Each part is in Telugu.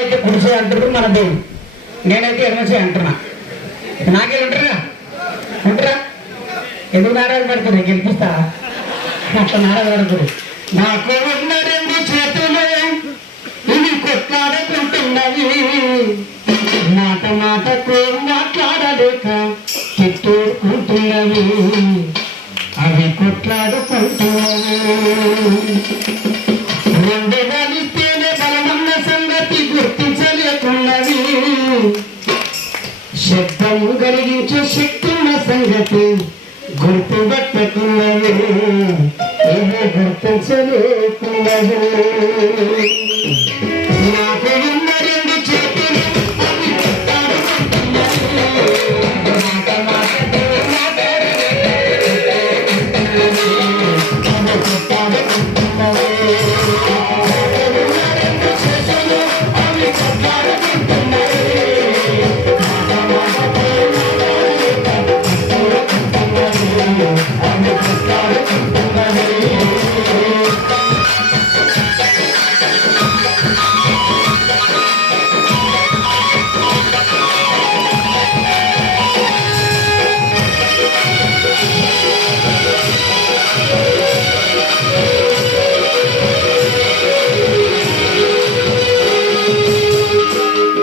అయితే కుడిసే అంటారు మన దేవుడు, నేనైతే ఎడమసే అంటున్నా. నాకే ఉంటారా ఉంటారా? ఎందుకు నారాజు పడుతుంది? గెలిపిస్తా అట్లా నారాజు పడుతుంది. నాకు ఉన్న రెండు చేతులు ఇవి కొట్లాడుకుంటున్నవి, మాట మాటకు మాట్లాడలేక తిట్టుకుంటున్నవి, అవి కొట్లాడుకుంటున్నవి. రెండు కలిస్తేనే బలమన్న సంగతి గుర్తించలేకున్నవి, శబ్దము కలిగించే శక్తున్న సంగతి గుర్తుపట్టకున్నవి, ఇవి గుర్తించలేకున్నవి. నాకు ఉన్న రెండు చేతులు అవి కొట్లాడుకుంటున్నవి, మాట మాటకు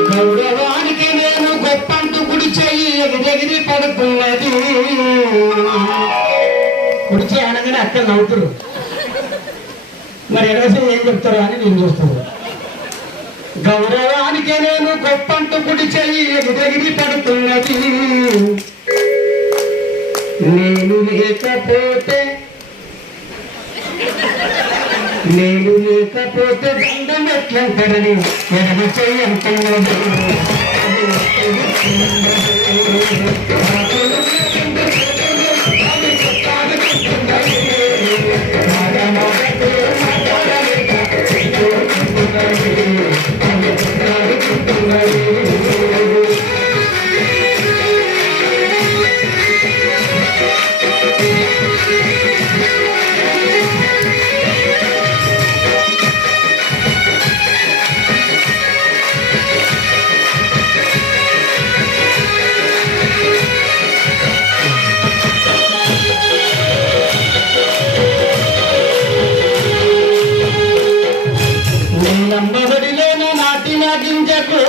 గౌరవానికి నేను గొప్పంటూ కుడి చెయ్యి ఎగిరెగిరి పడుతున్నది. కుడి చెయ్యి అనగానే అక్కడ నవ్వుతారు, మరి ఎడవసి ఏం చెప్తారు అని నేను చూస్తాను. గౌరవానికి నేను గొప్పంటూ కుడి చెయ్యి ఎగిరెగిరి పడుతున్నది, నేను లేకపోతే దండం ఎట్లంటారని ఎడమ చెయ్యంటున్నది. నమ్మబడిలోనే నాటిన గింజకు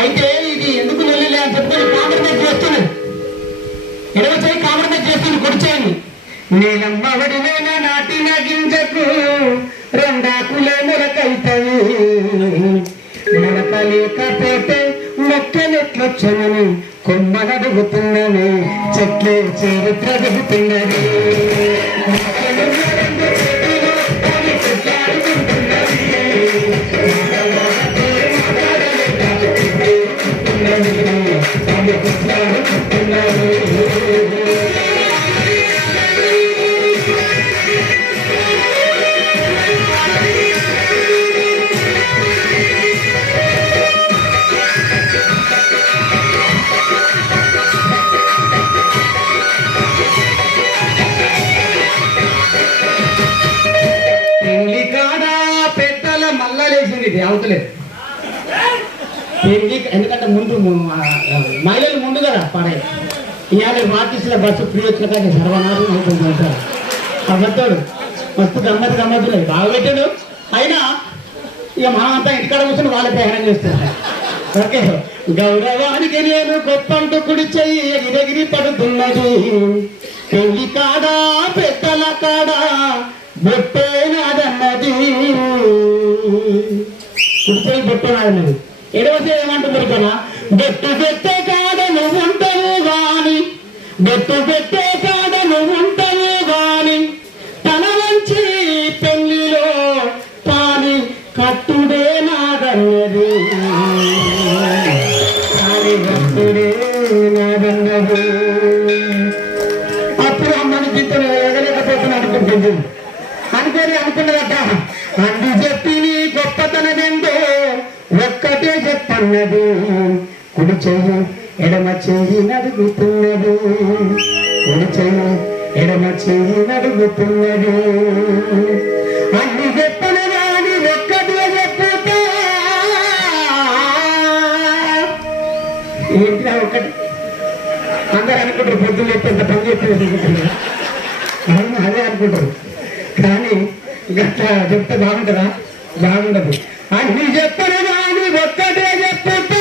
అయితే ఇది ఎందుకు నెల్లిలే అని చెప్పుకొని కాంప్రమైజ్ చేస్తున్నాడు. ఎడవ చేయి కాంప్రమైజ్ చేస్తుంది కుడి చేయిని. నేనమ్మబడిలోనే నాటిన గింజకు రెండాకులే మొలకైతవి, మొలక లేకపోతే మొక్కలెట్లొచ్చనని కొమ్మనడుగుతున్నవి, చెట్లే చరిత్ర చెబుతున్నది. అవతలేదు ఎందుకంటే ముందు మహిళలు ముందు కదా పడే ఇవాళ ఆర్టీసీల బస్సు ఫ్రీ వచ్చిన కానీ సర్వనాశనం అవుతుంది సార్. అబద్ధాడు మస్తు గమ్మత్తులే బాగా పెట్టాడు. అయినా ఇక మనమంతా ఇంటికాడ కూర్చొని వాళ్ళ ప్రయాణం చేస్తారు. ఓకే, గౌరవానికి నేను గొప్పంటూ కుడి చెయ్యి ఎగిరెగిరి పడుతున్నది, పెళ్లి కాడా పెద్దల కాడా బొట్టే నాదన్నది. కుడిచేయి బొట్టనాదన్నది. ఎడవసే ఏమంటున్నారు కదా, బొట్టు పెట్టే కాడ నువ్వు ఉంటావు గాని, బొట్టు పెట్టే కాడ నువ్వు ఉంటావు గాని, తన మంచి పెళ్లిలో తాని కట్టుడే నాదన్నది, తాని కట్టుడే నాదన్నది. అప్పుడు అమ్మని చింతలు ఎగలేకపోతున్నా అనుకుంటుంది. అనుకున్నదట, అంది చెప్పి నీ గొప్పతనమెందో ఒక్కటే చెప్పన్నది, కుడి చెయ్యి ఎడమ చెయ్యి నడుగుతున్నది, కుడి చెయ్యి ఎడమ చెయ్యి నడుగుతున్నది. అన్ని చెప్పను కానీ ఒక్కటే చెప్పుతా తిరుగుతుందా? అవును, అదే అనుకుంటారు. కానీ గట్లా చెప్తే బాగుంటుందా? బాగుండదు. అన్ని చెప్పరు కానీ ఒక్కటే చెప్పుతా,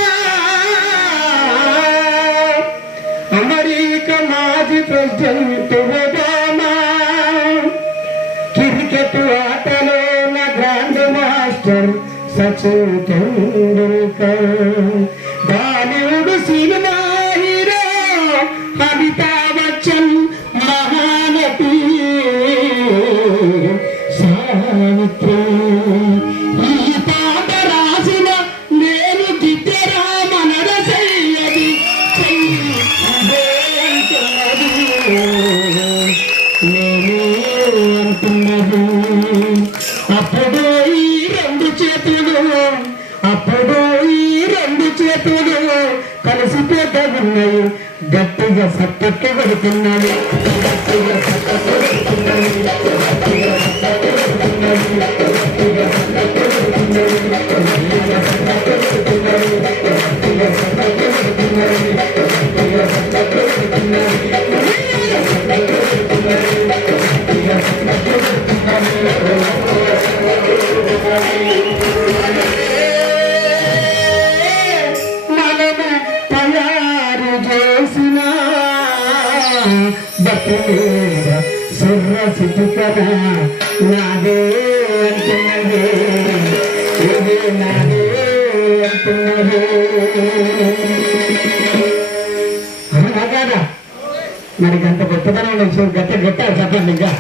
అమెరికా మాజీ ప్రెసిడెంట్ ఒబామా క్రికెట్ ఆటలో నా grand master Sachin Tendulkar, Bollywood cinema hero Amitabh Bachchan, Mahanati Savitri. ఈ పాట రాసిన నేను దిద్దరా మనరసయ్యది నేను అంటున్నది. అప్పుడు ఈ రెండు చేతులు, అప్పుడు ఈ రెండు చేతులు కలిసిపోతే ఉన్నాయి, గట్టిగా సత్తట్టు కొడుతున్నాను, గట్టిగా సత్తట్టు కొడుతున్నాను, గట్టిగా సత్తట్టు కొడుతున్నాను, గట్టిగా సత్తట్టు కొడుతున్నాను, గట్టిగా సత్తట్టు కొడుతున్నాను, గట్టిగా సత్తట్టు కొడుతున్నాను, గట్టిగా సత్తట్టు కొడుతున్నాను, గట్టిగా సత్తట్టు కొడుతున్నాను, గట్టిగా సత్తట్టు కొడుతున్నాను. మనము తయారు చేసిన బతులేద సుర్రసిటి కదా నాదే అంటున్నది, ఇది నాదే అంటున్నది. అవునా కదా? మరి గంట గొప్పతనం గట్ట చెప్పండి ఇంకా.